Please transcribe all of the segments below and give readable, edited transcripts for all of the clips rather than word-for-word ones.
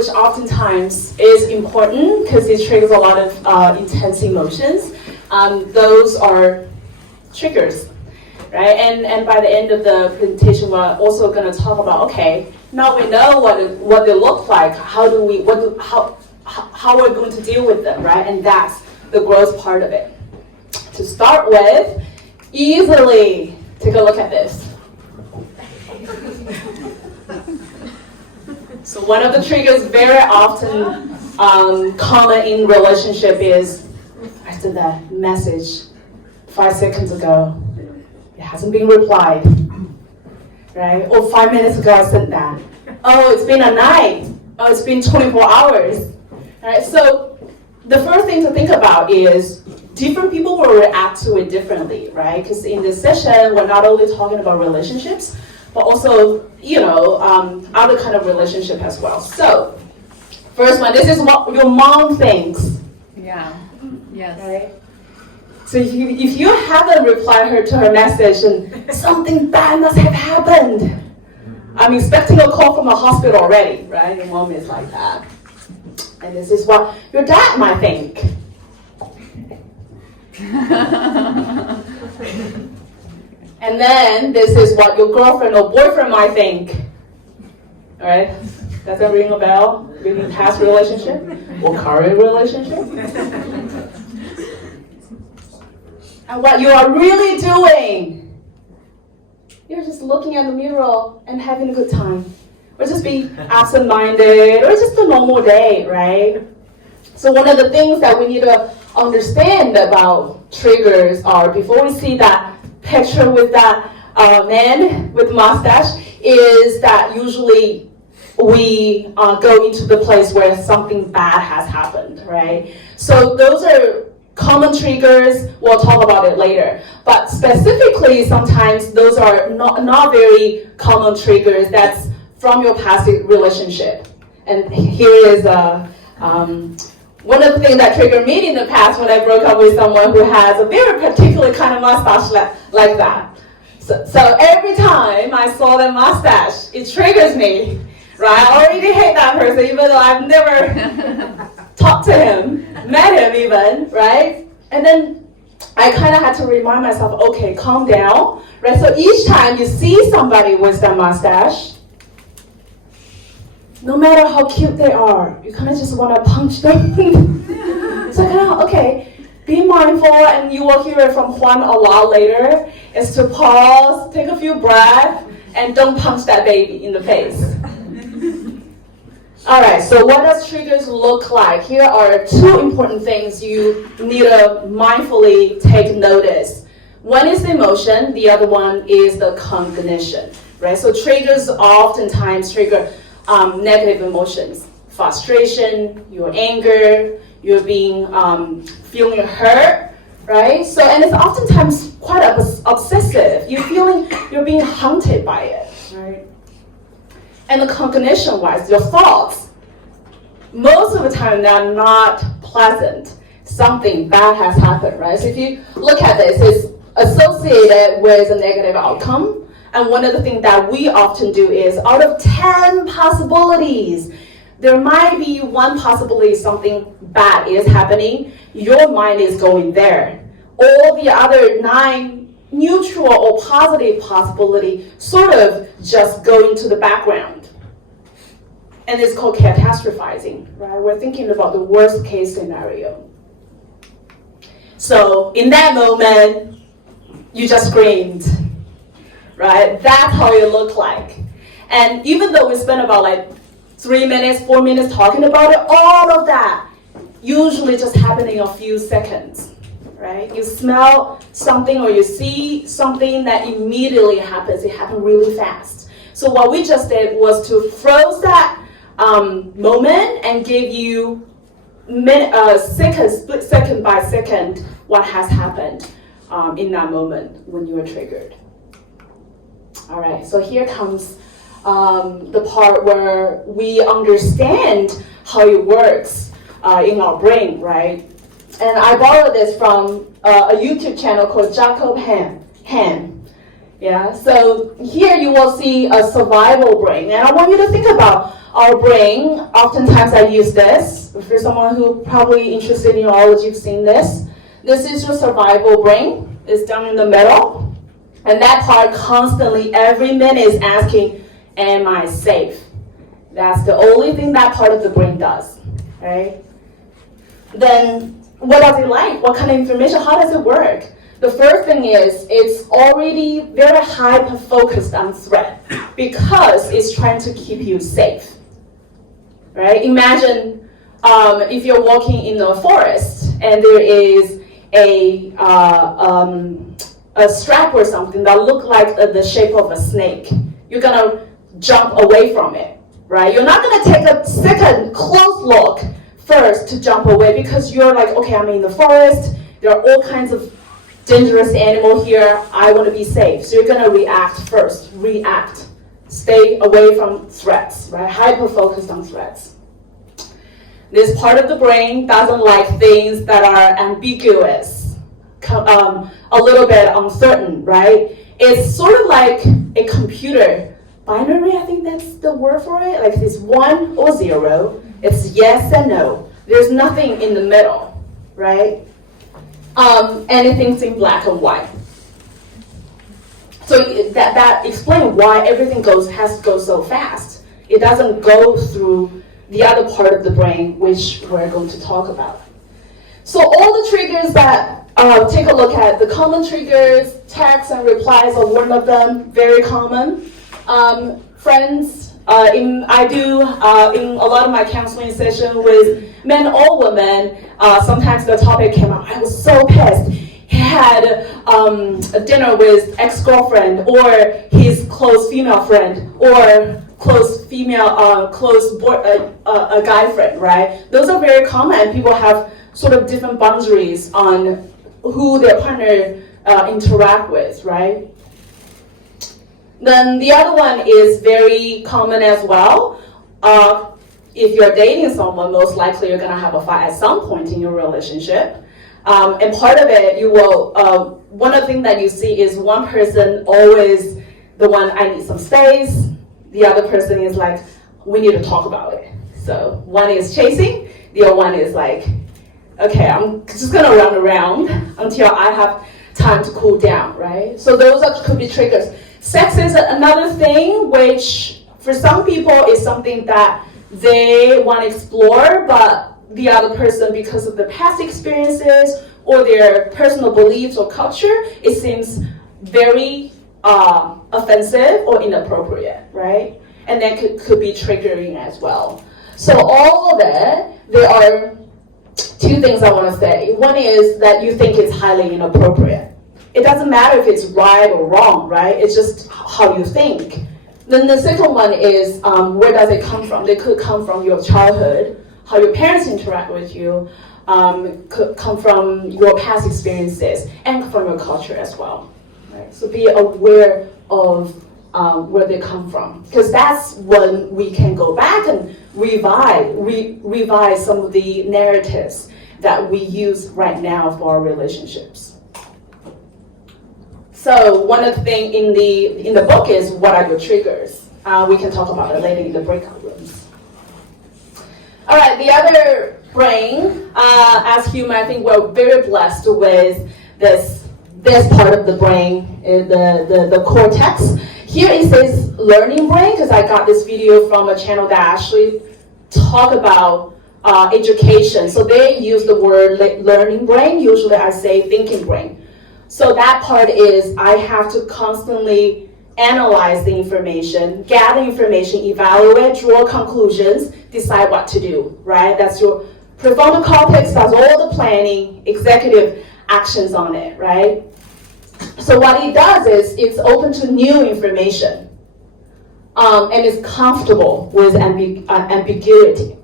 which oftentimes is important because it triggers a lot of intense emotions. Those are triggers, right? And by the end of the presentation, we're also going to talk about, okay, now we know what they look like. How we're going to deal with them, right? And that's the growth part of it. To start with, easily take a look at this. So one of the triggers very often common in relationship is, I sent that message 5 seconds ago. It hasn't been replied, right? Or 5 minutes ago I sent that. Oh, it's been a night. Oh, it's been 24 hours. Right? So the first thing to think about is different people will react to it differently, right? Because in this session, we're not only talking about relationships, but also, other kind of relationship as well. So, first one, this is what your mom thinks. Yeah. Yes. Right? So if you haven't replied to her message and something bad must have happened, I'm expecting a call from a hospital already, right? Your mom is like that. And this is what your dad might think. And then this is what your girlfriend or boyfriend might think. All right? Does that ring a bell? Maybe past relationship or current relationship? And what you are really doing, you're just looking at the mirror and having a good time. Or just being absent-minded, or just a normal day, right? So one of the things that we need to understand about triggers are, before we see that picture with that man with mustache, is that usually we go into the place where something bad has happened, right? So those are common triggers. We'll talk about it later. But specifically, sometimes those are not very common triggers. That's from your past relationship. And here is one of the things that triggered me in the past when I broke up with someone who has a very particular kind of mustache like that. So every time I saw that mustache, it triggers me, right? I already hate that person, even though I've never talked to him, met him even, right? And then I kind of had to remind myself, okay, calm down, right? So each time you see somebody with that mustache, no matter how cute they are, you kind of just want to punch them. So kind of, okay, be mindful, and you will hear it from Juan a lot later, is to pause, take a few breaths, and don't punch that baby in the face. All right, so what does triggers look like? Here are two important things you need to mindfully take notice. One is the emotion, the other one is the cognition, right? So triggers oftentimes trigger negative emotions, frustration, your anger, you're being feeling hurt, right? So, and it's oftentimes quite obsessive. You're being haunted by it, right? And the cognition-wise, your thoughts, most of the time they're not pleasant. Something bad has happened, right? So if you look at this, it's associated with a negative outcome. And one of the things that we often do is, out of 10 possibilities, there might be one possibility something bad is happening. Your mind is going there. All the other 9 neutral or positive possibility sort of just go into the background. And it's called catastrophizing, right? We're thinking about the worst case scenario. So in that moment, you just screamed. Right? That's how it looked like. And even though we spent about 3 minutes, 4 minutes talking about it, all of that usually just happened in a few seconds, right? You smell something or you see something that immediately happens. It happened really fast. So what we just did was to froze that moment and give you split second by second what has happened in that moment when you were triggered. All right, so here comes the part where we understand how it works in our brain, right? And I borrowed this from a YouTube channel called Jacob Han. Yeah, so here you will see a survival brain. And I want you to think about our brain. Oftentimes I use this. For someone who probably interested in neurology, you've seen this. This is your survival brain. It's down in the middle. And that part constantly, every minute is asking, am I safe? That's the only thing that part of the brain does, right? Then what does it like? What kind of information? How does it work? The first thing is it's already very hyper-focused on threat because it's trying to keep you safe, right? Imagine if you're walking in a forest and there is a strap or something that looks like the shape of a snake. You're gonna jump away from it, right? You're not gonna take a second close look first to jump away because you're like, okay, I'm in the forest. There are all kinds of dangerous animal here. I want to be safe. So you're gonna react first. React. Stay away from threats, right? Hyper-focused on threats. This part of the brain doesn't like things that are ambiguous, a little bit uncertain, right? It's sort of like a computer. Binary, I think that's the word for it. Like it's 1 or 0. It's yes and no. There's nothing in the middle, right? Anything's in black and white. So that explains why everything has to go so fast. It doesn't go through the other part of the brain, which we're going to talk about. So all the triggers that take a look at, the common triggers, texts and replies are one of them, very common. Friends, I do in a lot of my counseling sessions with men or women, sometimes the topic came up, I was so pissed. He had a dinner with ex-girlfriend or his close female friend or close female, a guy friend, right? Those are very common. People have sort of different boundaries on who their partner interact with, right? Then the other one is very common as well. If you're dating someone, most likely you're gonna have a fight at some point in your relationship. And part of it, you will, one of the things that you see is one person always the one, I need some space. The other person is like, we need to talk about it. So one is chasing, the other one is like, okay, I'm just gonna run around until I have time to cool down, right? So those could be triggers. Sex is another thing which for some people is something that they want to explore, but the other person, because of the past experiences or their personal beliefs or culture, it seems very offensive or inappropriate, right? And that could be triggering as well. So all of it, there are two things I want to say. One is that you think it's highly inappropriate. It doesn't matter if it's right or wrong, right? It's just how you think. Then the second one is where does it come from? It could come from your childhood, how your parents interact with you, could come from your past experiences, and from your culture as well. Right? So be aware of where they come from, because that's when we can go back and revise some of the narratives that we use right now for our relationships. So one of the things in the book is what are your triggers? We can talk about it later in the breakout rooms. All right, the other brain, as human, I think we're very blessed with this part of the brain, the cortex. Here it says learning brain, because I got this video from a channel that actually talk about education. So they use the word learning brain. Usually I say thinking brain. So that part is I have to constantly analyze the information, gather information, evaluate, draw conclusions, decide what to do, right? That's your prefrontal cortex, does all the planning, executive actions on it, right? So what it does is it's open to new information and is comfortable with ambiguity.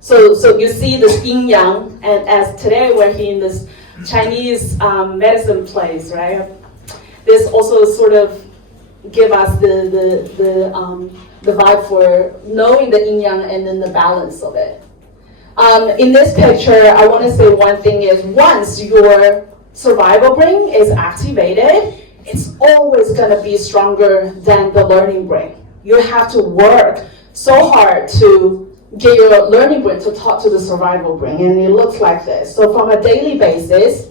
So you see this yin yang, and as today we're here in this Chinese medicine place, right? This also sort of give us the vibe for knowing the yin yang and then the balance of it. In this picture, I want to say one thing is once your survival brain is activated, it's always gonna be stronger than the learning brain. You have to work so hard to get your learning brain to talk to the survival brain, and it looks like this. So from a daily basis,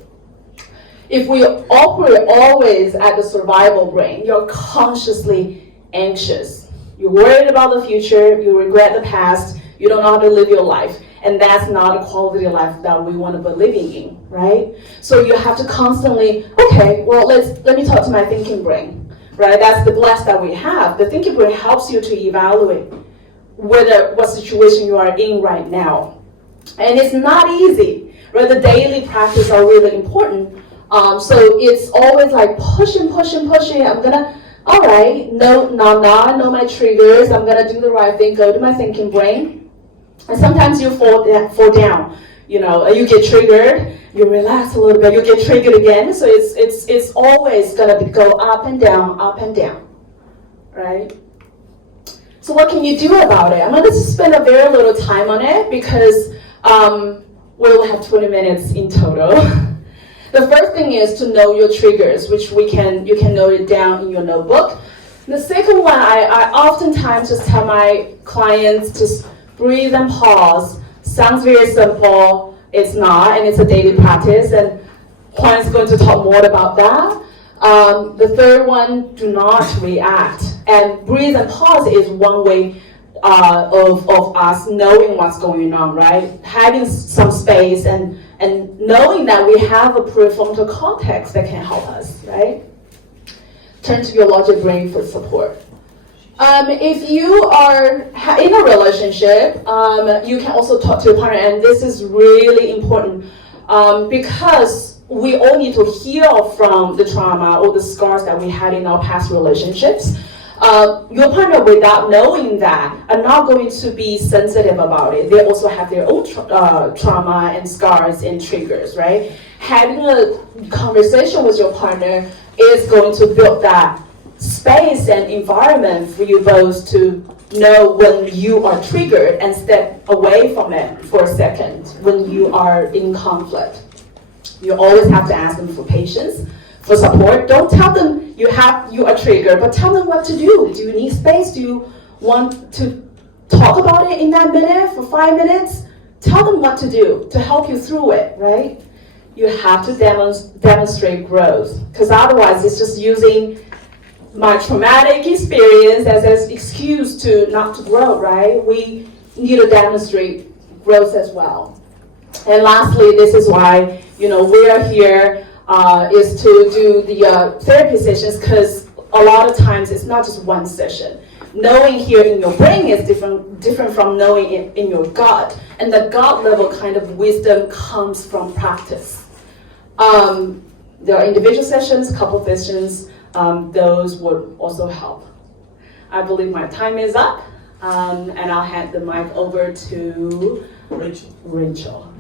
if we operate always at the survival brain, you're consciously anxious. You're worried about the future, you regret the past, you don't know how to live your life. And that's not a quality of life that we want to be living in, right? So you have to constantly, okay, well, let me talk to my thinking brain, right? That's the bless that we have. The thinking brain helps you to evaluate what situation you are in right now. And it's not easy, right? The daily practice are really important. So it's always like pushing. I'm gonna, all right, know my triggers. I'm gonna do the right thing, go to my thinking brain. And sometimes you fall down, you get triggered, you relax a little bit, you get triggered again. So it's always gonna go up and down, right? So what can you do about it? I'm gonna spend a very little time on it because we'll have 20 minutes in total. The first thing is to know your triggers, which you can note it down in your notebook. The second one, I oftentimes just tell my clients to breathe and pause. Sounds very simple. It's not, and it's a daily practice, and Juan is going to talk more about that. The third one, do not react. And breathe and pause is one way of us knowing what's going on, right? Having some space and knowing that we have a prefrontal cortex that can help us, right? Turn to your logic brain for support. If you are in a relationship, you can also talk to your partner, and this is really important because we all need to heal from the trauma or the scars that we had in our past relationships. Your partner, without knowing that, are not going to be sensitive about it. They also have their own trauma and scars and triggers, right? Having a conversation with your partner is going to build that space and environment for you both to know when you are triggered and step away from it for a second when you are in conflict. You always have to ask them for patience, for support. Don't tell them you are triggered, but tell them what to do. Do you need space? Do you want to talk about it in that minute for 5 minutes? Tell them what to do to help you through it, right? You have to demonstrate growth, because otherwise it's just using my traumatic experience as an excuse not to grow, right? We need to demonstrate growth as well. And lastly, this is why we are here is to do the therapy sessions, because a lot of times it's not just one session. Knowing here in your brain is different from knowing it in your gut, and the gut level kind of wisdom comes from practice. There are individual sessions, couple sessions. Those would also help. I believe my time is up, and I'll hand the mic over to Rachel.